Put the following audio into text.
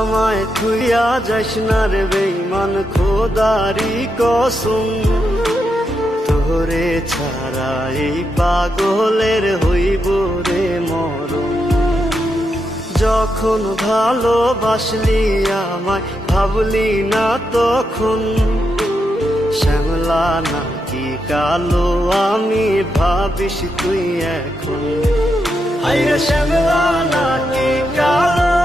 আমায় থুইয়া যাস না রে বেঈমান, খোদারি কসম। তোরে ছাড়া এই পাগলের হইব রে মরণ। যখন ভালোবাসলি আমায় ভাবলি না তখন, শ্যামলা নাকি কালো আমি ভাবিস তুই এখন। হায়রে শ্যামলা নাকি কালো